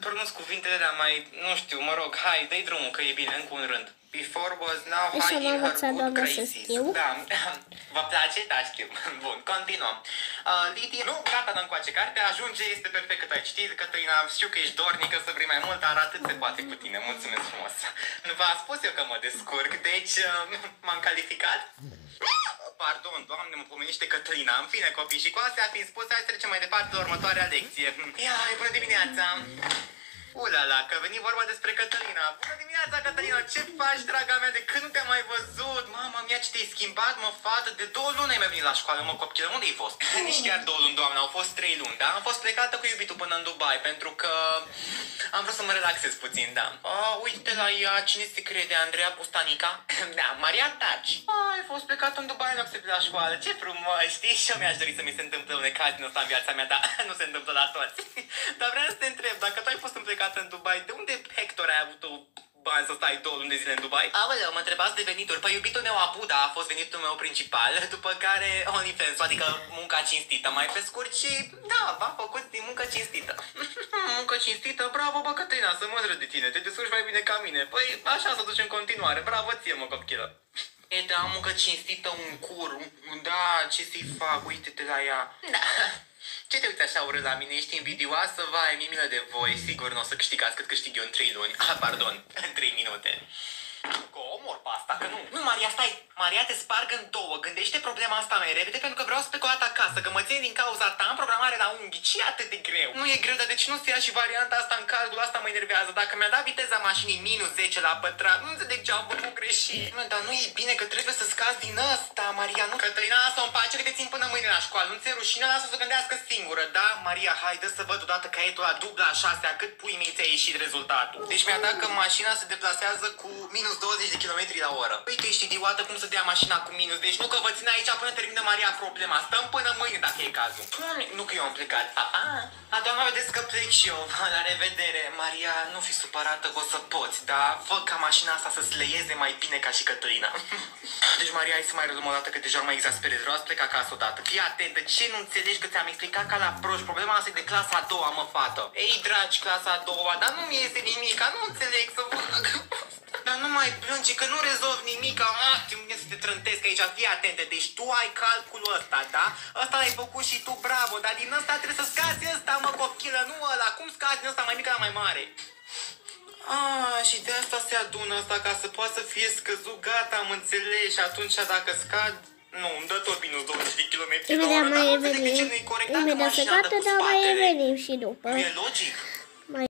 pronunț cuvintele dar mai, nu știu, mă rog, hai, dă-i drumul că e bine, încă un rând. Before was now Așa high m-am in her învățat, good doamna, să graces. știu. Da, vă place? Da, știu. Bun, continuăm. Lidia, nu, gata, dă încoace cartea, ajunge, este perfect cât ai citit. Cătălina, știu că ești dornică să vrei mai mult, dar atât se poate cu tine. Mulțumesc frumos. Nu v-am spus eu că mă descurc, deci m-am calificat? Pardon, doamne, mă pomenește Cătălina. În fine, copii, și cu astea fiind spus, hai să trecem mai departe la următoarea lecție. Ia, bună dimineața! Ulala, că veni vorba despre Cătălina. Bună dimineața, Cătălina, ce faci, draga mea, de când nu te-am mai văzut? Mama mea, ce te-ai schimbat, mă, fată, de 2 luni ai mai venit la școală, mă, copilă, unde ai fost? Nici chiar 2 luni, doamne, au fost 3 luni, da? Am fost plecată cu iubitul până în Dubai, pentru că am vrut să mă relaxez puțin, da. Uite la ea, cine se crede, Andreea Pustanica? Da, Maria Taci. Ai fost plecat în Dubai în loc să la școală, ce frumos, știi? Și eu mi-aș dori să mi se întâmple un caz din ăsta în viața mea, dar nu se întâmplă la toți. Dar vreau să te întreb, dacă tu ai fost plecat în Dubai, de unde Hector ai avut bani să stai 2 luni de zile în Dubai? Aoleu, mă întrebați de venituri. Păi iubitul meu Abuda a fost venitul meu principal, după care OnlyFans, adică munca cinstită, mai pe scurt, și da, v-am făcut din muncă cinstită. Muncă cinstită? Bravo, bă, Cătălina, să mă de tine, te descurci mai bine ca mine. Păi așa să duci în continuare, bravo ție, mă, copchilă. E, da, muncă cinstită, un cur, da, ce să-i fac, uite-te la ea. Da. Ce te uiți așa urât la mine? Ești invidioasă? Vai, mi-e milă de voi. Sigur nu o să câștigați cât câștig eu în 3 luni. Pardon, în 3 minute. Că o omor pe asta, că nu. Nu, Maria, stai. Maria, te sparg în 2. Gândește problema asta mai repede, pentru că vreau să plec o dată acasă, că mă țin din cauza ta în programare la unghi. Ce e atât de greu? Nu e greu, dar de ce nu se ia și varianta asta în calcul? Asta mă enervează. Dacă mi-a dat viteza mașinii minus 10 la pătrat, nu înțeleg ce am făcut greșit. Nu, dar nu e bine, că trebuie să scazi din ăsta, Maria. Nu, Cătălina, lasă-o în pace, că te țin până mâine la școală. Nu ți-e rușine, lasă să gândească singură, da? Maria, haide să văd odată caietul la dubla 6, cât pui mei ți-a ieșit rezultatul. Deci mi-a dat că mașina se deplasează cu minus 20 de km la oră. Păi tu ești idiotă, cum să dea mașina cu minus? Deci nu că vă țin aici până termină Maria problema. Stăm până mâine dacă e cazul. Nu că eu am plecat. Doamna, vedeți că plec și eu. La revedere. Maria, nu fi supărată că o să poți, dar fă ca mașina asta să sleieze mai bine ca și Cătălina. Deci, Maria, hai să mai rădum o dată că deja nu mai exasperez. Vreau să plec acasă odată. Fii atentă, ce nu înțelegi că ți-am explicat ca la proști? Problema asta e de clasa a doua, mă, fată. Ei, dragi, clasa a doua, dar nu mi iese nimic, nu înțeleg să fac. Dar nu mai plânge, că nu rezolv nimic. Să te trântesc aici, fii atentă. Deci tu ai calculul ăsta, da? Ăsta l-ai făcut și tu, bravo. Dar din ăsta trebuie să scazi ăsta, mă, copchilă, nu ăla. Cum scazi din ăsta mai mic la mai mare? Și de asta se adună asta, ca să poată să fie scăzut. Gata, am înțeles. Și atunci dacă scad... Nu, îmi dă tot minus 20 de km. Imediat mai revenim. Imediat se gata, dar mai revenim și după. Nu e logic?